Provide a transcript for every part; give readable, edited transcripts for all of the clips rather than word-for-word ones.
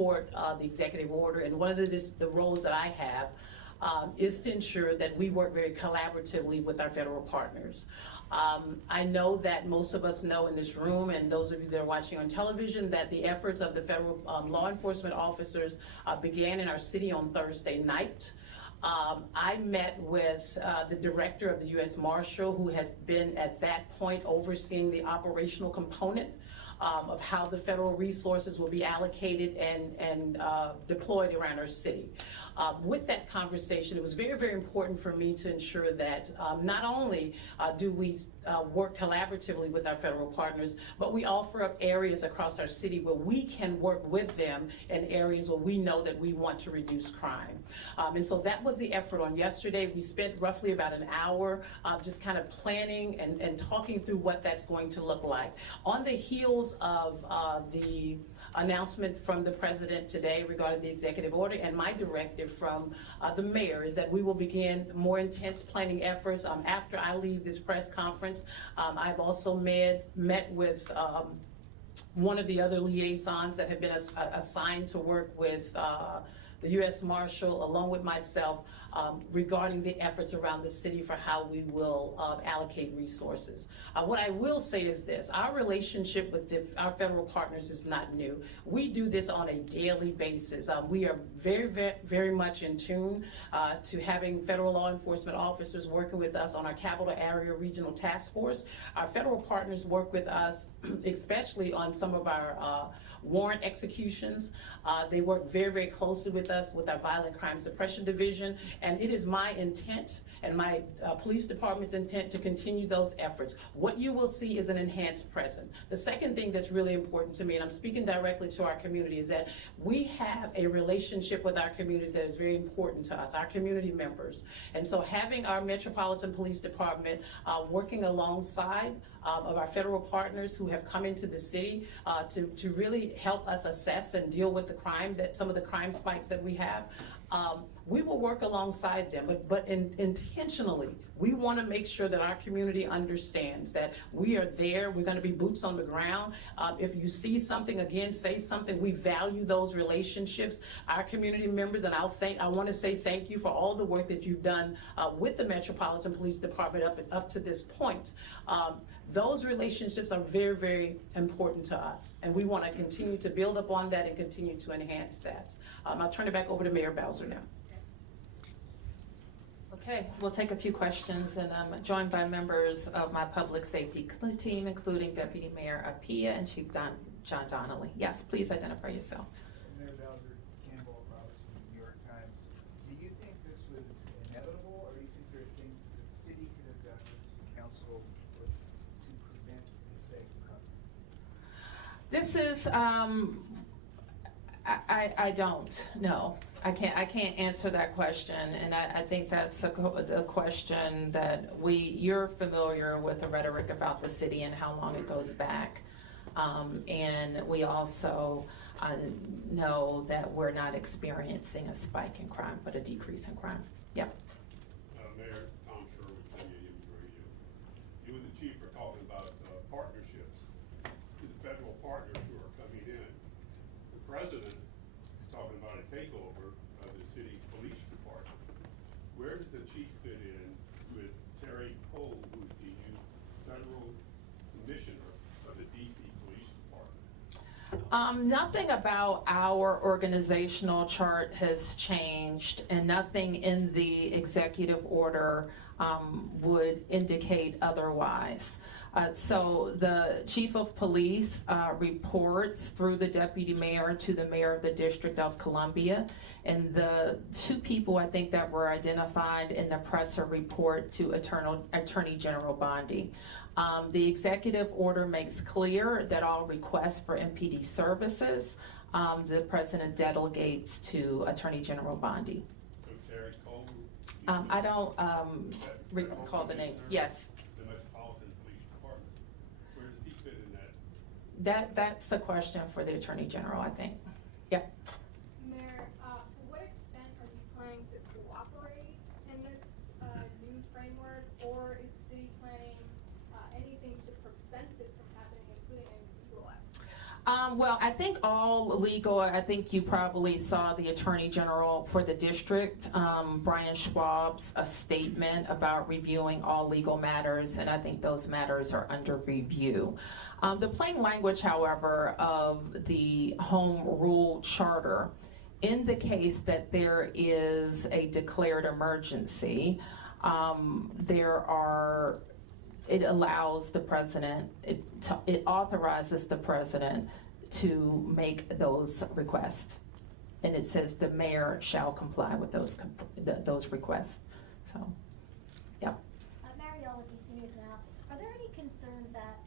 support the executive order, and one of the roles that I have is to ensure that we work very collaboratively with our federal partners. I know that most of us know in this room, and those of you that are watching on television, that the efforts of the federal law enforcement officers began in our city on Thursday night. I met with the director of the U.S. Marshal, who has been at that point overseeing the operational component of how the federal resources will be allocated and deployed around our city. With that conversation, it was very, very important for me to ensure that not only do we work collaboratively with our federal partners, but we offer up areas across our city where we can work with them in areas where we know that we want to reduce crime. And so that was the effort on yesterday. We spent roughly about an hour just kind of planning and talking through what that's going to look like. On the heels of the announcement from the president today regarding the executive order, and my directive from the mayor is that we will begin more intense planning efforts after I leave this press conference. I've also met with one of the other liaisons that have been assigned to work with the U.S. Marshal, along with myself, regarding the efforts around the city for how we will allocate resources. What I will say is this: our relationship with our federal partners is not new. We do this on a daily basis. We are very, very, very much in tune to having federal law enforcement officers working with us on our Capital Area Regional Task Force. Our federal partners work with us, especially on some of our warrant executions. They work very, very closely with us with our Violent Crime Suppression Division, and it is my intent and my police department's intent to continue those efforts. What you will see is an enhanced presence. The second thing that's really important to me, and I'm speaking directly to our community, is that we have a relationship with our community that is very important to us, our community members. And so having our Metropolitan Police Department working alongside of our federal partners who have come into the city to really help us assess and deal with the crime, that some of the crime spikes that we have, we will work alongside them, but intentionally, we want to make sure that our community understands that we are there. We're going to be boots on the ground. If you see something, again, say something. We value those relationships. Our community members, and I want to say thank you for all the work that you've done with the Metropolitan Police Department up to this point. Those relationships are very, very important to us, and we want to continue to build upon that and continue to enhance that. I'll turn it back over to Mayor Bowser now. Okay, we'll take a few questions, and I'm joined by members of my public safety team, including Deputy Mayor Appiah and Chief John Donnelly. Yes, please identify yourself. Mayor Bowser, Campbell Robertson, New York Times. Do you think this was inevitable, or do you think there are things that the city could have done as council to prevent this from happening? This is, I don't know. I can't answer that question, and I think that's a question that you're familiar with the rhetoric about the city and how long it goes back. And we also know that we're not experiencing a spike in crime, but a decrease in crime. Yeah. Mayor Tom Sherwood, WAMU Radio. You and the chief are talking about partnerships with the federal partners who are coming in. The president is talking about a takeover of the city's police department. Where does the chief fit in with Terry Cole, who's the new federal commissioner of the DC Police Department? Nothing about our organizational chart has changed, and nothing in the executive order would indicate otherwise. So the chief of police reports through the deputy mayor to the mayor of the District of Columbia, and the two people I think that were identified in the presser report to Attorney General Bondi. The executive order makes clear that all requests for MPD services, the president delegates to Attorney General Bondi. So Terry Cole? I don't recall the names. Yes. The Metropolitan Police Department. Where does he fit in that? That's a question for the Attorney General, I think. Yeah. Mayor, to what extent are you planning to cooperate in this new framework, or is the city planning anything to prevent this from happening, including a legal act? Well, I think I think you probably saw the Attorney General for the district, Brian Schwab's, a statement about reviewing all legal matters, and I think those matters are under review. The plain language, however, of the Home Rule Charter indicates that there is a declared emergency. It allows the president, it authorizes the president to make those requests. And it says the mayor shall comply with those requests. So, yeah. Marielle with DC News Now. Are there any concerns that,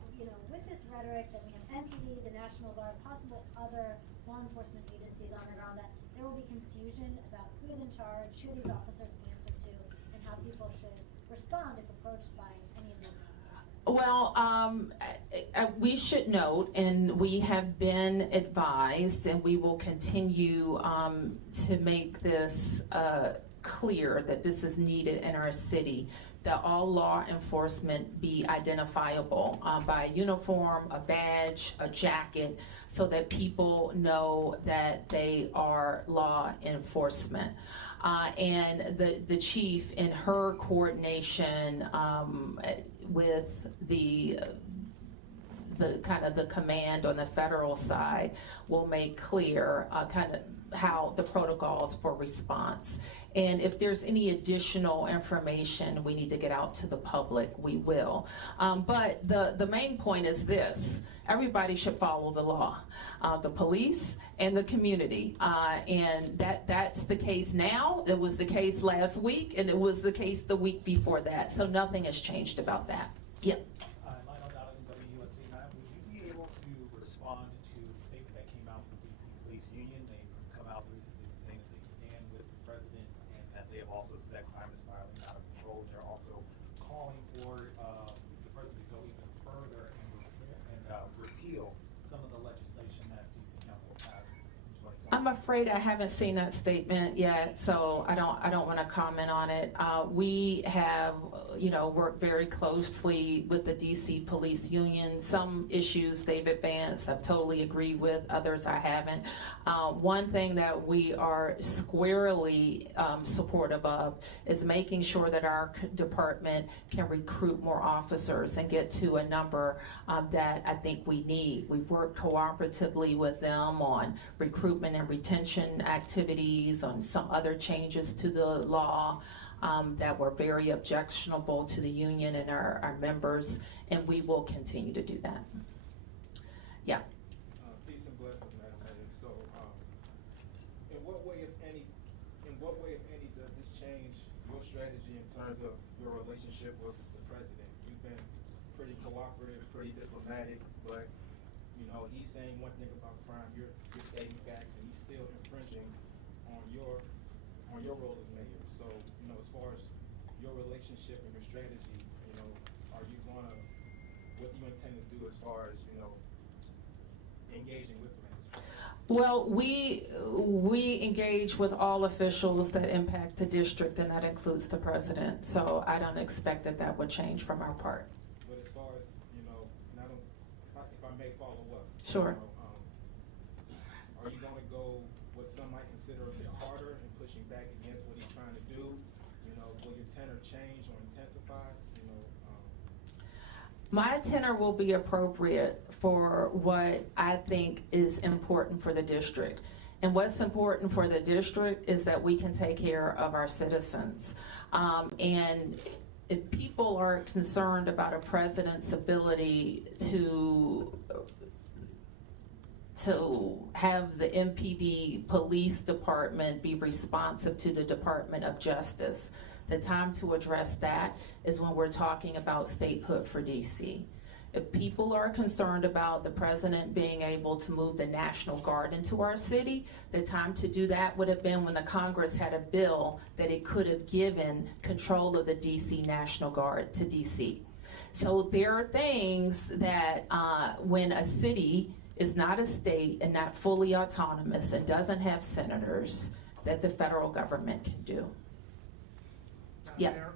with this rhetoric that we have MPD, the National Guard, possible other law enforcement agencies on the ground, that there will be confusion about who's in charge, who these officers answer to, and how people should respond if approached by any of these officers? Well, we should note, and we have been advised, and we will continue to make this clear that this is needed in our city, that all law enforcement be identifiable by a uniform, a badge, a jacket, so that people know that they are law enforcement. And the chief, in her coordination with the kind of the command on the federal side, will make clear kind of how the protocols for response. And if there's any additional information we need to get out to the public, we will. But the main point is this: everybody should follow the law, the police and the community. And that's the case now. It was the case last week, and it was the case the week before that. So nothing has changed about that. Yeah. Lionel Donovan, WUSC 9. Would you be able to respond to the statement that came out from DC Police Union? They come out recently saying that they stand with the president and that they have also said crime is spiraling out of control. They're also calling for the president to go even further and repeal some of the legislation that DC Council passed. I'm afraid I haven't seen that statement yet, so I don't want to comment on it. We have, worked very closely with the DC Police Union. Some issues they've advanced, I've totally agreed with. Others I haven't. One thing that we are squarely supportive of is making sure that our department can recruit more officers and get to a number that I think we need. We've worked cooperatively with them on recruitment and retention activities, on some other changes to the law that were very objectionable to the union and our members, and we will continue to do that. Yeah. Peace and blessings, Madam Mayor. So, in what way, if any, does this change your strategy in terms of your relationship with the president? You've been pretty cooperative, pretty diplomatic, but he's saying one thing about crime, you're stating facts, and he's still infringing on your role as mayor. So, as far as your relationship and your strategy, what do you intend to do as far as, engaging with him? Well, we engage with all officials that impact the district, and that includes the president. So I don't expect that would change from our part. But as far as, and if I may follow up. Sure. Are you going to go what some might consider a bit harder in pushing back against what he's trying to do? Will your tenor change or intensify? My tenor will be appropriate for what I think is important for the district. And what's important for the district is that we can take care of our citizens. And if people are concerned about a president's ability to have the MPD police department be responsive to the Department of Justice, the time to address that is when we're talking about statehood for DC. If people are concerned about the president being able to move the National Guard into our city, the time to do that would have been when the Congress had a bill that it could have given control of the DC National Guard to DC. So there are things that when a city is not a state and not fully autonomous and doesn't have senators, that the federal government can do. Yeah. Mayor,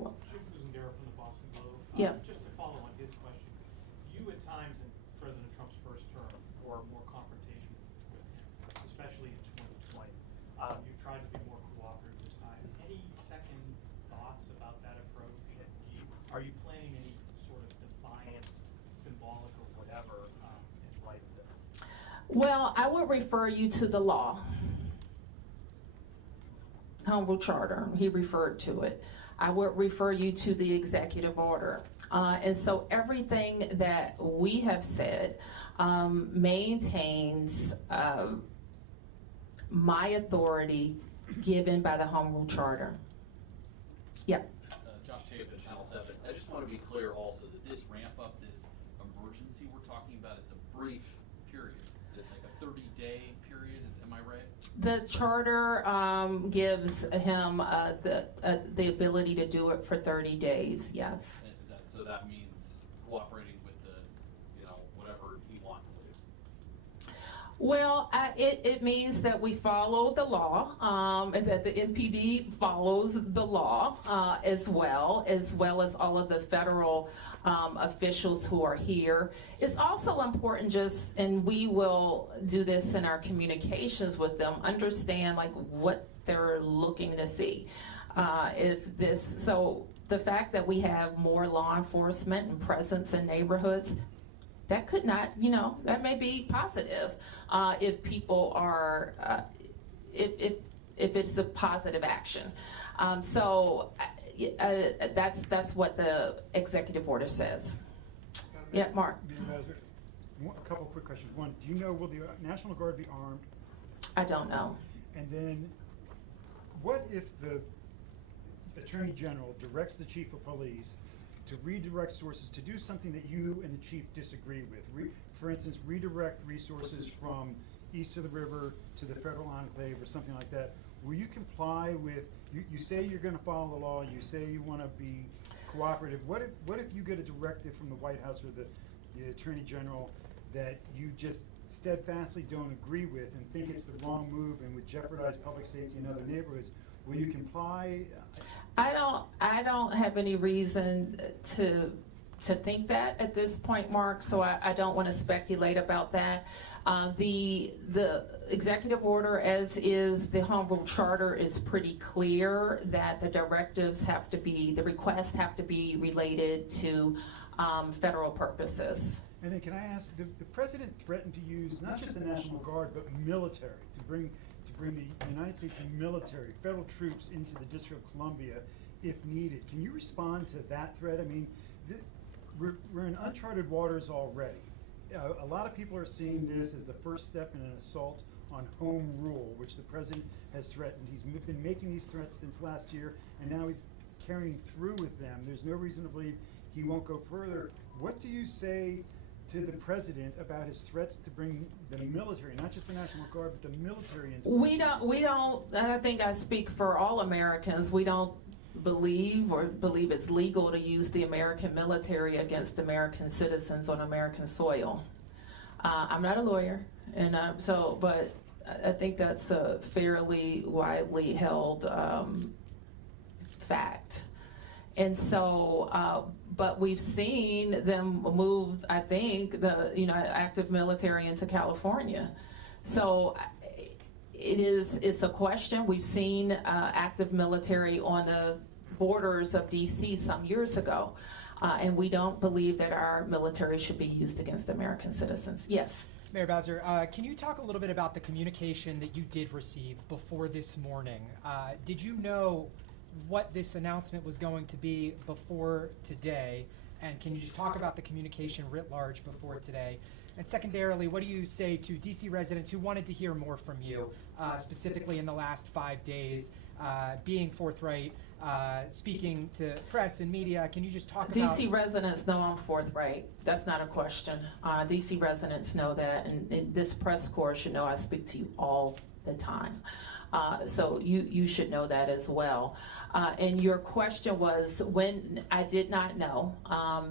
Well, Chief Kuzendera from the Boston Globe. Yeah. Just to follow on his question, you at times in President Trump's first term, or Are you planning any sort of defiance, symbolic or whatever, in light of this? Well, I would refer you to the law. Home Rule Charter, he referred to it. I would refer you to the executive order. And so everything that we have said maintains my authority given by the Home Rule Charter. Yep. Josh Chapin, Channel 7. I just want to be clear also that this ramp up, this emergency we're talking about is a brief period. It's like a 30-day period, am I right? The charter gives him the ability to do it for 30 days, yes. And so that means cooperating with the, whatever he wants to do. Well, it means that we follow the law, and that the MPD follows the law as well as all of the federal officials who are here. It's also important and we will do this in our communications with them, understand like what they're looking to see. So the fact that we have more law enforcement and presence in neighborhoods, that could not, that may be positive if people are, if it's a positive action. That's what the executive order says. Yeah, Mark. Mayor Bowser, a couple quick questions. One, do you know, will the National Guard be armed? I don't know. And then, what if the Attorney General directs the Chief of Police to redirect sources to do something that you and the Chief disagree with? For instance, redirect resources from east of the river to the federal enclave or something like that. Will you comply with, you say you're gonna follow the law, you say you wanna be cooperative. What if you get a directive from the White House or the Attorney General that you just steadfastly don't agree with and think it's the wrong move and would jeopardize public safety in other neighborhoods? Will you comply? I don't have any reason to think that at this point, Mark, so I don't want to speculate about that. The executive order, as is the Home Rule Charter, is pretty clear that the directives the requests have to be related to federal purposes. And then can I ask, the President threatened to use not just the National Guard, but military, to bring the United States military, federal troops into the District of Columbia if needed. Can you respond to that threat? I mean, we're in uncharted waters already. A lot of people are seeing this as the first step in an assault on home rule, which the President has threatened. He's been making these threats since last year, and now he's carrying through with them. There's no reason to believe he won't go further. What do you say to the President about his threats to bring the military, not just the National Guard, but the military into We don't, I think I speak for all Americans, we don't believe it's legal to use the American military against American citizens on American soil. I'm not a lawyer, and but I think that's a fairly widely held fact. And so, but we've seen them move, I think, the active military into California. So it's a question. We've seen active military on the borders of DC some years ago, and we don't believe that our military should be used against American citizens. Yes. Mayor Bowser, can you talk a little bit about the communication that you did receive before this morning? Did you know what this announcement was going to be before today? And can you just talk about the communication writ large before today? And secondarily, what do you say to DC residents who wanted to hear more from you, specifically in the last 5 days, being forthright, speaking to press and media? Can you just talk about— DC residents know I'm forthright. That's not a question. DC residents know that, and this press corps should know I speak to you all the time. So you should know that as well. And your question was, when I did not know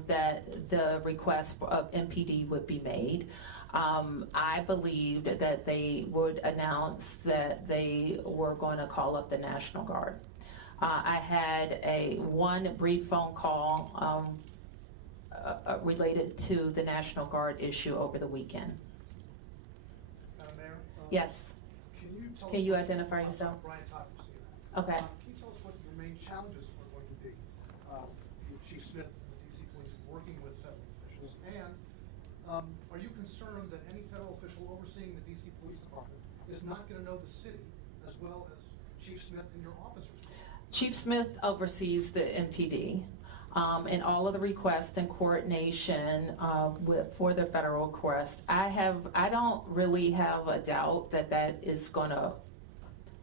that the request of MPD would be made. I believed that they would announce that they were going to call up the National Guard. I had one brief phone call related to the National Guard issue over the weekend. Mayor? Yes. Can you identify yourself? Brian Toppers here. Okay. Can you tell us what your main challenges are going to be? Your Chief Smith and the DC Police working with federal officials? And are you concerned that any federal official overseeing the DC Police Department is not going to know the city as well as Chief Smith and your officers? Chief Smith oversees the MPD. And all of the requests and coordination for the federal request. I don't really have a doubt that that is gonna,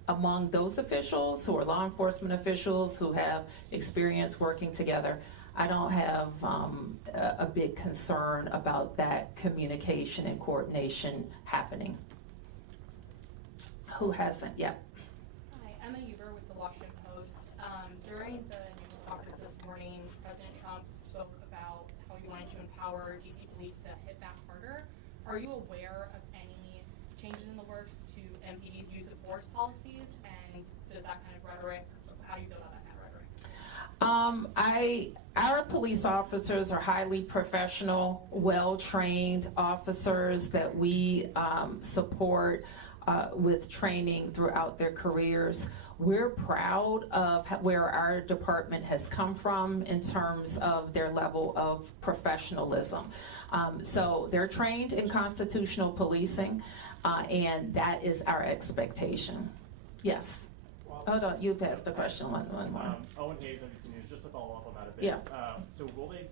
among those officials who are law enforcement officials who have experience working together, I don't have a big concern about that communication and coordination happening. Who hasn't? Yep. Hi, Emma Huber with the Washington Post. During the news conference this morning, President Trump spoke about how he wanted to empower DC police to hit back harder. Are you aware of any changes in the works to MPD's use of force policies, and does that kind of rhetoric, how do you feel about that kind of rhetoric? Our police officers are highly professional, well-trained officers that we support with training throughout their careers. We're proud of where our department has come from in terms of their level of professionalism. So they're trained in constitutional policing, and that is our expectation. Yes. Hold on, you passed the question one more. Owen Hayes, NBC News, just to follow up on that a bit. Yeah. So will they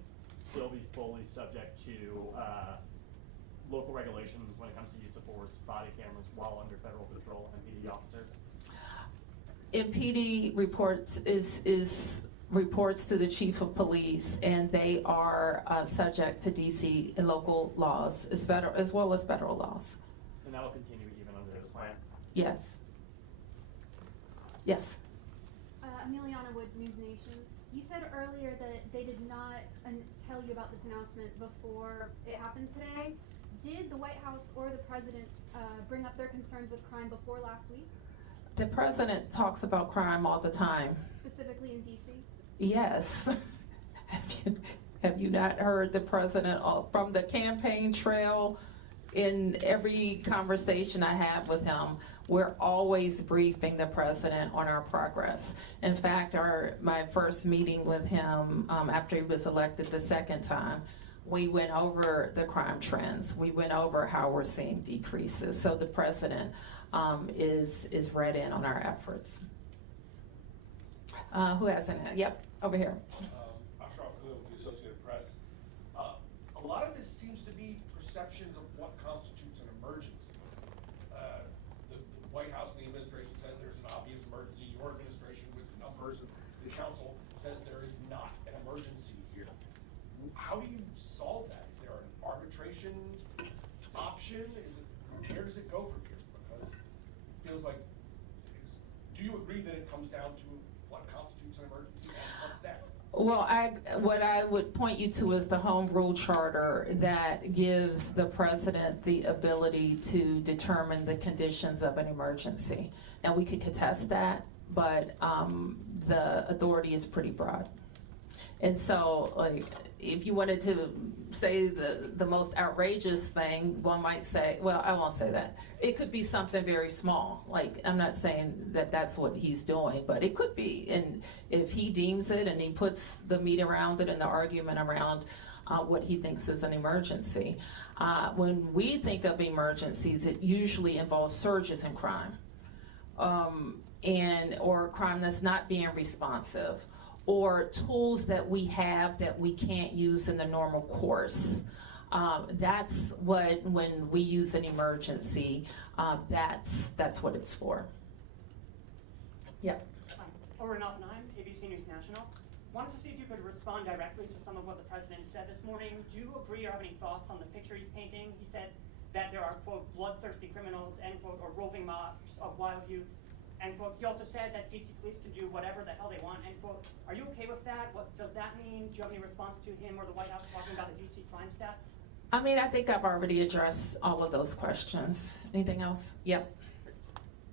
still be fully subject to local regulations when it comes to use of force, body cameras, while under federal patrol, MPD officers? MPD reports to the chief of police, and they are subject to DC and local laws as well as federal laws. And that will continue even under this plan? Yes. Yes. Emiliana Wood, News Nation. You said earlier that they did not tell you about this announcement before it happened today. Did the White House or the president bring up their concerns with crime before last week? The president talks about crime all the time. Specifically in DC? Yes. Have you not heard the president from the campaign trail? In every conversation I have with him, we're always briefing the president on our progress. In fact, my first meeting with him after he was elected the second time, we went over the crime trends. We went over how we're seeing decreases. So the president is read in on our efforts. Who hasn't? Yep, over here. Ashraf Khalil with the Associated Press. A lot of this seems to be perceptions of what constitutes an emergency. The White House and the administration says there's an obvious emergency. Your administration, with numbers of the council, says there is not an emergency here. How do you solve that? Is there an arbitration option? Where does it go from here? Because it feels like, do you agree that it comes down to what constitutes an emergency and what's next? Well, what I would point you to is the Home Rule Charter that gives the president the ability to determine the conditions of an emergency. Now, we could contest that, but the authority is pretty broad. And so, like, if you wanted to say the most outrageous thing, one might say, well, I won't say that. It could be something very small. Like, I'm not saying that that's what he's doing, but it could be. And if he deems it and he puts the meat around it and the argument around what he thinks is an emergency. When we think of emergencies, it usually involves surges in crime or crime that's not being responsive, or tools that we have that we can't use in the normal course. That's what, when we use an emergency, that's what it's for. Yeah. Over and out 9, ABC News National. Wanted to see if you could respond directly to some of what the president said this morning. Do you agree or have any thoughts on the picture he's painting? He said that there are, quote, bloodthirsty criminals, end quote, or roving mobs of wild youth. End quote. He also said that DC police can do whatever the hell they want. End quote. Are you okay with that? What does that mean? Do you have any response to him or the White House talking about the DC crime stats? I mean, I think I've already addressed all of those questions. Anything else? Yep.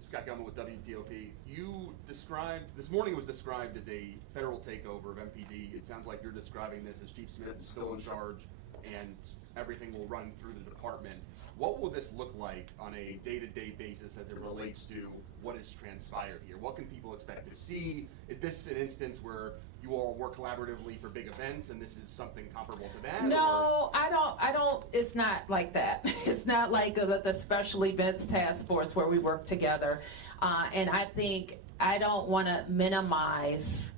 Scott Gelman with WTOP. You described, this morning was described as a federal takeover of MPD. It sounds like you're describing this as Chief Smith is still in charge and everything will run through the department. What will this look like on a day-to-day basis as it relates to what has transpired here? What can people expect to see? Is this an instance where you all work collaboratively for big events and this is something comparable to that? No, I don't, it's not like that. It's not like the special events task force where we work together. And I think I don't want to minimize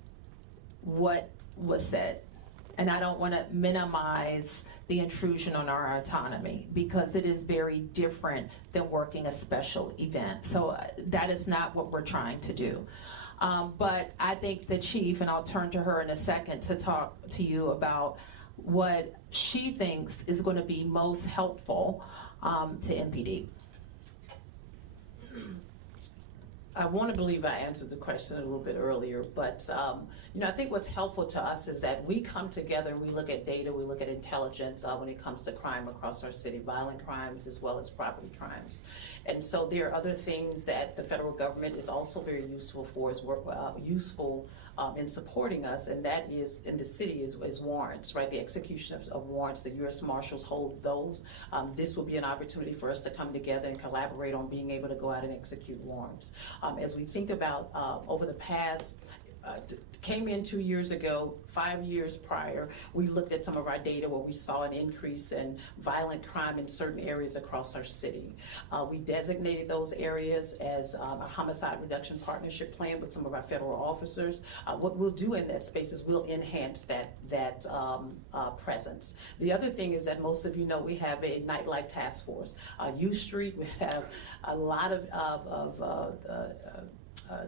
what was said. And I don't want to minimize the intrusion on our autonomy, because it is very different than working a special event. So that is not what we're trying to do. But I think the chief, and I'll turn to her in a second to talk to you about what she thinks is going to be most helpful to MPD. I want to believe I answered the question a little bit earlier, but I think what's helpful to us is that we come together and we look at data, we look at intelligence when it comes to crime across our city, violent crimes as well as property crimes. And so there are other things that the federal government is also very useful for, in supporting us, and that is, in the city, is warrants, right? The execution of warrants, the U.S. Marshals holds those. This will be an opportunity for us to come together and collaborate on being able to go out and execute warrants. As we think about over the past, came in 2 years ago, 5 years prior, we looked at some of our data where we saw an increase in violent crime in certain areas across our city. We designated those areas as a homicide reduction partnership plan with some of our federal officers. What we'll do in that space is we'll enhance that presence. The other thing is that most of you know we have a nightlife task force. U Street, we have a lot of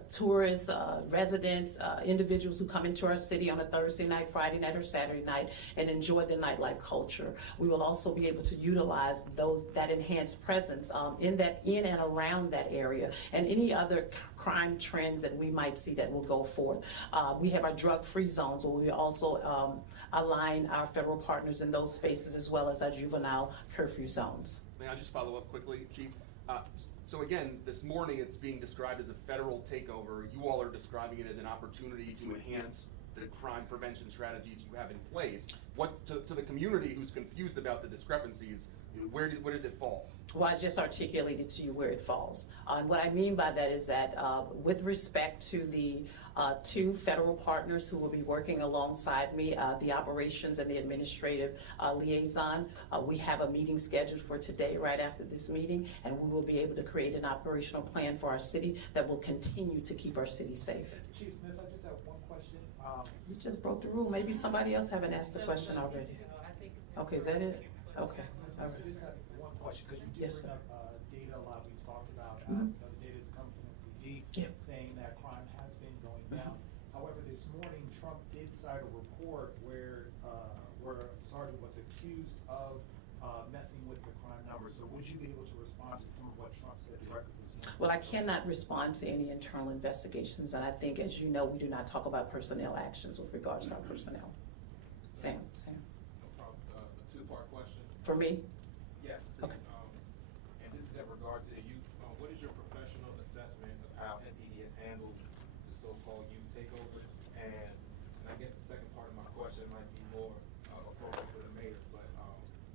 tourists, residents, individuals who come into our city on a Thursday night, Friday night, or Saturday night and enjoy the nightlife culture. We will also be able to utilize that enhanced presence in and around that area, and any other crime trends that we might see that will go forth. We have our drug-free zones where we also align our federal partners in those spaces, as well as our juvenile curfew zones. May I just follow up quickly, Chief? So again, this morning it's being described as a federal takeover. You all are describing it as an opportunity to enhance the crime prevention strategies you have in place. What to the community who's confused about the discrepancies, where does it fall? Well, I just articulated to you where it falls. And what I mean by that is that with respect to the two federal partners who will be working alongside me, the operations and the administrative liaison, we have a meeting scheduled for today right after this meeting, and we will be able to create an operational plan for our city that will continue to keep our city safe. Chief Smith, I just have one question. You just broke the rule. Maybe somebody else haven't asked the question already. Okay, is that it? Okay. All right. I just have one question, because you did Yes, bring sir. up data a lot we've talked about. Mhm. The data has come from MPD Yep. saying that crime has been going down. However, this morning, Trump did cite a report where a sergeant was accused of messing with the crime numbers. So would you be able to respond to some of what Trump said directly this morning? Well, I cannot respond to any internal investigations, and I think, as you know, we do not talk about personnel actions with regards to our personnel. Sam. No problem. A two-part question. For me? Yes. Okay. And this is in regards to the youth. What is your professional assessment of how MPD has handled the so-called youth takeovers? And I guess the second part of my question might be more appropriate for the mayor, but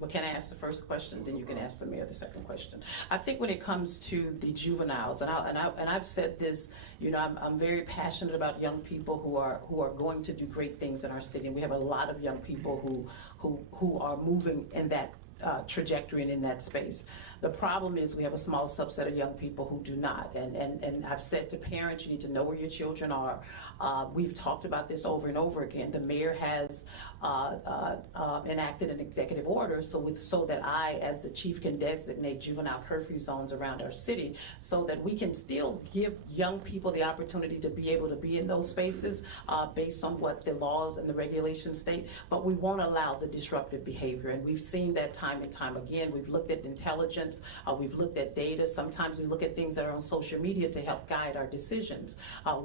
Well, can I ask the first question, then you can ask the mayor the second question. I think when it comes to the juveniles, and I've said this, I'm very passionate about young people who are going to do great things in our city, and we have a lot of young people who are moving in that trajectory and in that space. The problem is we have a small subset of young people who do not, and I've said to parents, you need to know where your children are. We've talked about this over and over again. The mayor has enacted an executive order so that I, as the chief, can designate juvenile curfew zones around our city, so that we can still give young people the opportunity to be able to be in those spaces based on what the laws and the regulations state, but we won't allow the disruptive behavior, and we've seen that time and time again. We've looked at intelligence, we've looked at data. Sometimes we look at things that are on social media to help guide our decisions.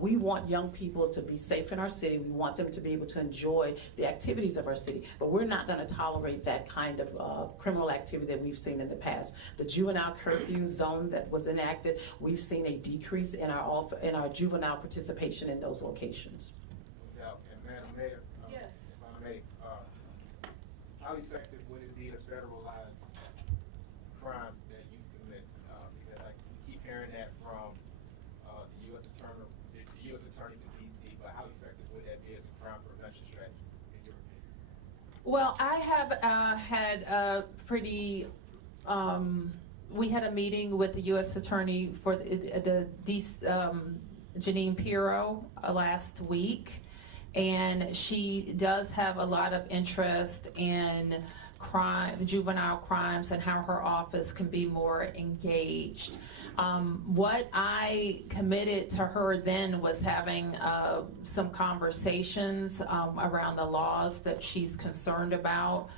We want young people to be safe in our city. We want them to be able to enjoy the activities of our city, but we're not going to tolerate that kind of criminal activity that we've seen in the past. The juvenile curfew zone that was enacted, we've seen a decrease in our juvenile participation in those locations. no doubt. And Madam Mayor, Yes. if I may, how effective would it be to federalize crimes that youth commit? Because we keep hearing that from the U.S. Attorney for DC, but how effective would that be as a crime prevention strategy, in your opinion? Well, I have had a pretty, we had a meeting with the U.S. Attorney for Janine Pirro last week, and she does have a lot of interest in juvenile crimes and how her office can be more engaged. What I committed to her then was having some conversations around the laws that she's concerned about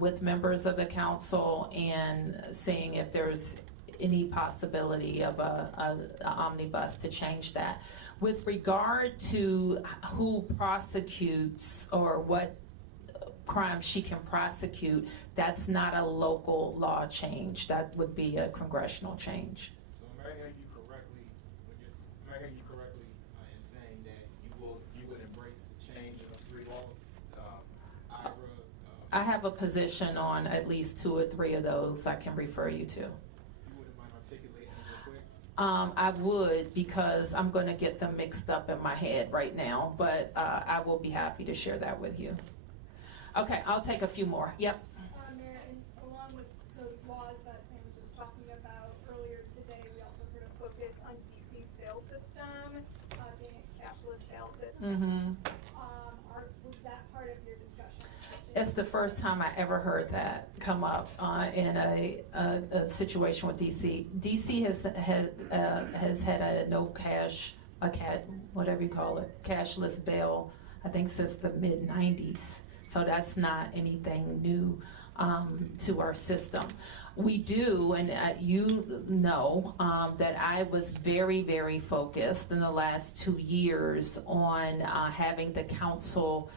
with members of the council, and seeing if there's any possibility of an omnibus to change that. With regard to who prosecutes or what crimes she can prosecute, that's not a local law change. That would be a congressional change. So am I hearing you correctly in saying that you would embrace the change in those three laws? I have a position on at least 2 or 3 of those I can refer you to. I would, because I'm going to get them mixed up in my head right now, but I will be happy to share that with you. Okay, I'll take a few more. Yep. Mayor, and along with those laws that Sam was just talking about earlier today, we also heard a focus on DC's bail system, being a cashless bail system. Was that part of your discussion? It's the first time I ever heard that come up in a situation with DC. DC has had a no cash, whatever you call it, cashless bail, I think since the mid-90s. So that's not anything new to our system. We do, and you know, that I was very, very focused in the last 2 years on having the council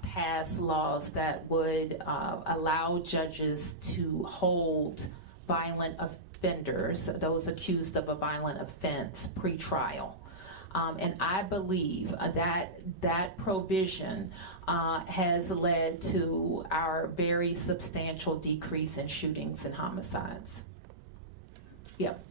pass laws that would allow judges to hold violent offenders, those accused of a violent offense, pre-trial. And I believe that provision has led to our very substantial decrease in shootings and homicides. Yep.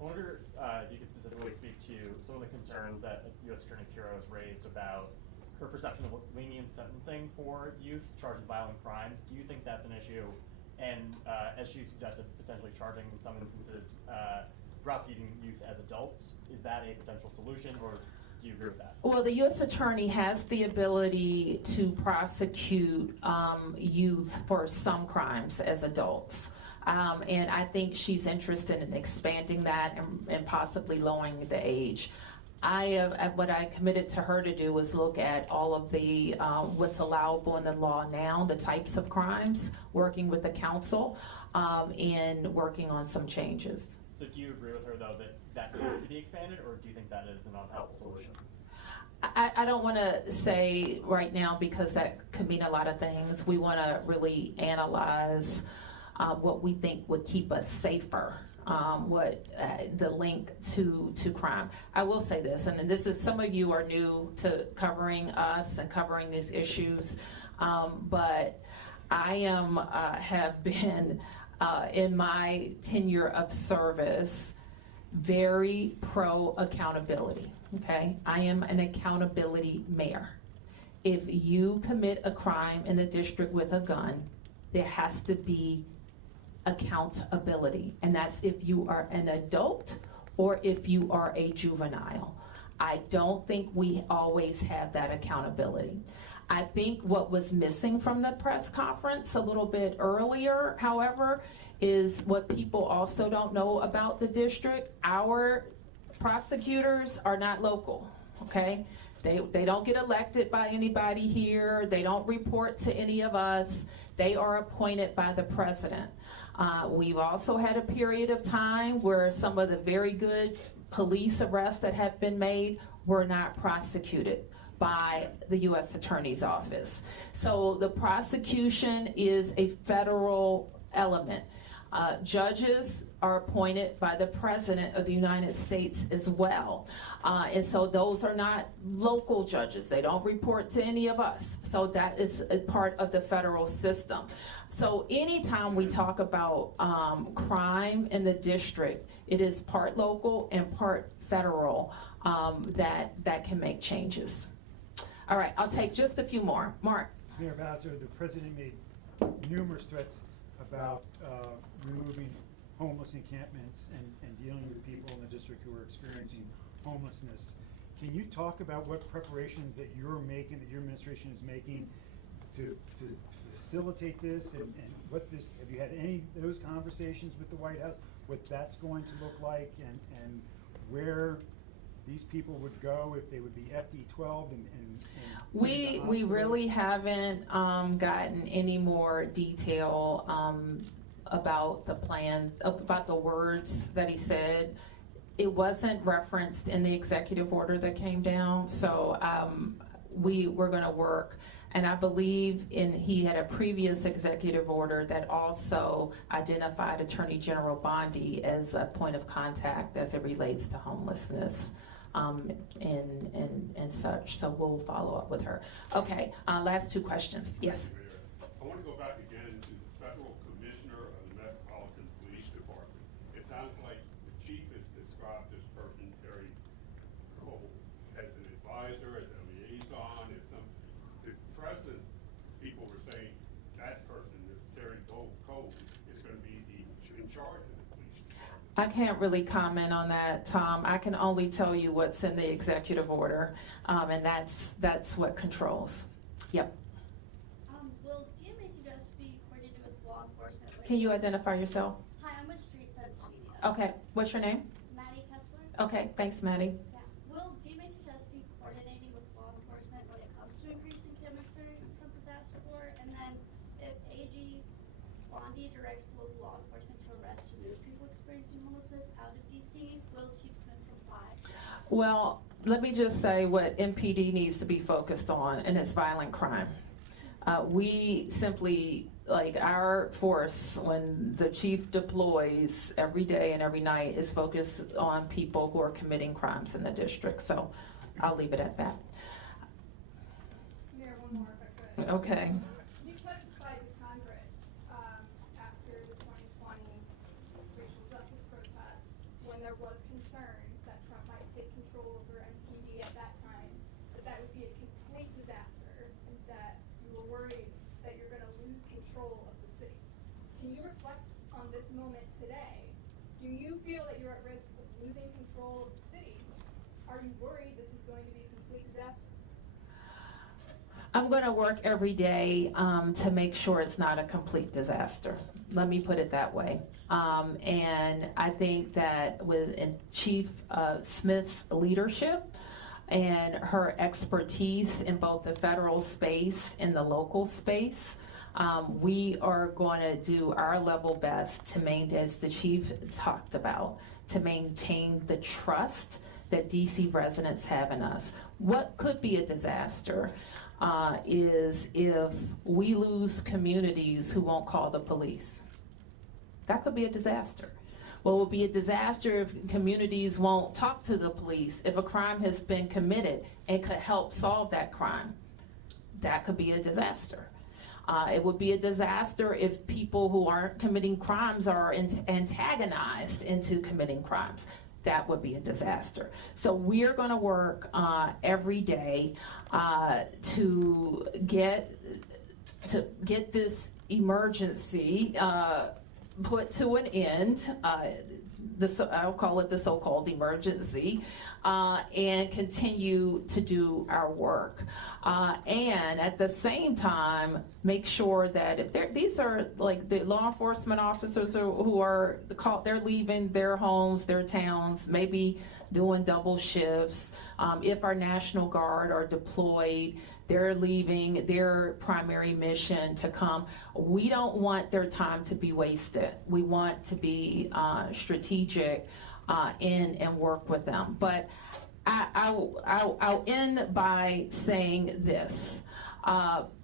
I wonder if you could specifically speak to some of the concerns that U.S. Attorney Pirro has raised about her perception of lenient sentencing for youth charged with violent crimes. Do you think that's an issue? And as she suggested, potentially charging in some instances, prosecuting youth as adults, is that a potential solution, or do you agree with that? Well, the U.S. Attorney has the ability to prosecute youth for some crimes as adults. And I think she's interested in expanding that and possibly lowering the age. What I committed to her to do was look at all of the what's allowable in the law now, the types of crimes, working with the council, and working on some changes. So do you agree with her, though, that needs to be expanded, or do you think that is an unhelpful solution? I don't want to say right now, because that could mean a lot of things. We want to really analyze what we think would keep us safer. The link to crime. I will say this, and this is, some of you are new to covering us and covering these issues, but I have been in my tenure of service very pro accountability. Okay, I am an accountability mayor. If you commit a crime in the district with a gun, there has to be accountability, and that's if you are an adult or if you are a juvenile. I don't think we always have that accountability. I think what was missing from the press conference a little bit earlier, however, is what people also don't know about the district. Our prosecutors are not local, okay? They don't get elected by anybody here. They don't report to any of us. They are appointed by the president. We've also had a period of time where some of the very good police arrests that have been made were not prosecuted by the U.S. Attorney's Office. So the prosecution is a federal element. Judges are appointed by the President of the United States as well. And so those are not local judges. They don't report to any of us. So that is a part of the federal system. So anytime we talk about crime in the district, it is part local and part federal that can make changes. All right, I'll take just a few more. Mark. Mayor Bowser, the president made numerous threats about removing homeless encampments and dealing with people in the district who are experiencing homelessness. Can you talk about what preparations that you're making, that your administration is making to facilitate this, and what this, have you had any of those conversations with the White House, what that's going to look like, and where these people would go if they would be FD12 and we really haven't gotten any more detail about the plan, about the words that he said. It wasn't referenced in the executive order that came down, so we're going to work. And I believe he had a previous executive order that also identified Attorney General Bondi as a point of contact as it relates to homelessness. And such, so we'll follow up with her. Okay, last two questions. Yes. I want to go back again to the federal commissioner of the Metropolitan Police Department. It sounds like the chief has described this person, Terry Cole, as an advisor, as a liaison, as some. The president, people were saying that person, this Terry Cole, is going to be in charge of the police department. I can't really comment on that, Tom. I can only tell you what's in the executive order, and that's what controls. Yep. Will DMHS be coordinated with law enforcement? Can you identify yourself? Hi, I'm with Street Sense Media. Okay, what's your name? Maddie Kessler. Okay, thanks, Maddie. Yeah. Will DMHS be coordinating with law enforcement when it comes to increasing chemistry from disaster support? And then if AG Bondi directs local law enforcement to arrest and move people experiencing homelessness out of DC, will Chief Smith comply? Well, let me just say what MPD needs to be focused on, and it's violent crime. We simply, like our force, when the chief deploys every day and every night, is focused on people who are committing crimes in the district. So I'll leave it at that. Mayor, one more if I could. Okay. You testified to Congress after the 2020 racial justice protests when there was concern that Trump might take control over MPD at that time, that would be a complete disaster, and that you were worried that you're going to lose control of the city. Can you reflect on this moment today? Do you feel that you're at risk of losing control of the city? Are you worried this is going to be a complete disaster? I'm going to work every day to make sure it's not a complete disaster. Let me put it that way. And I think that with Chief Smith's leadership and her expertise in both the federal space and the local space, we are going to do our level best to maintain, as the chief talked about, to maintain the trust that DC residents have in us. What could be a disaster is if we lose communities who won't call the police. That could be a disaster. What will be a disaster if communities won't talk to the police if a crime has been committed and could help solve that crime. That could be a disaster. It would be a disaster if people who aren't committing crimes are antagonized into committing crimes. That would be a disaster. So we're going to work every day to get this emergency put to an end. I'll call it the so-called emergency, and continue to do our work. And at the same time, make sure that if these are like the law enforcement officers who are caught, they're leaving their homes, their towns, maybe doing double shifts. If our National Guard are deployed, they're leaving their primary mission to come. We don't want their time to be wasted. We want to be strategic and work with them. But I'll end by saying this.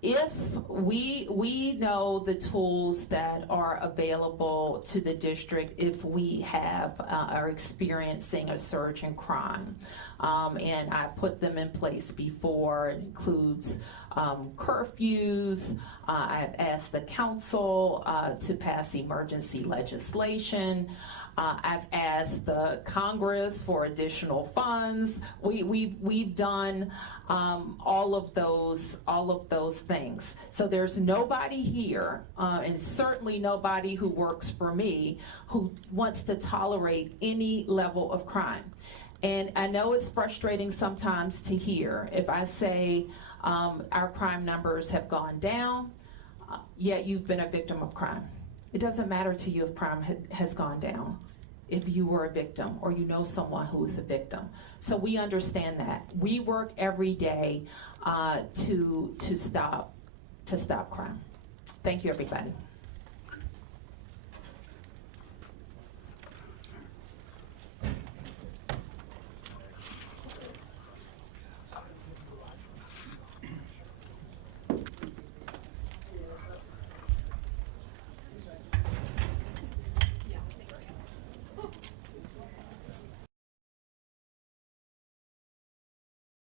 If we know the tools that are available to the district if we are experiencing a surge in crime. And I put them in place before. It includes curfews. I've asked the council to pass emergency legislation. I've asked the Congress for additional funds. We've done all of those things. So there's nobody here, and certainly nobody who works for me, who wants to tolerate any level of crime. And I know it's frustrating sometimes to hear if I say our crime numbers have gone down, yet you've been a victim of crime. It doesn't matter to you if crime has gone down, if you were a victim or you know someone who is a victim. So we understand that. We work every day to stop crime. Thank you, everybody.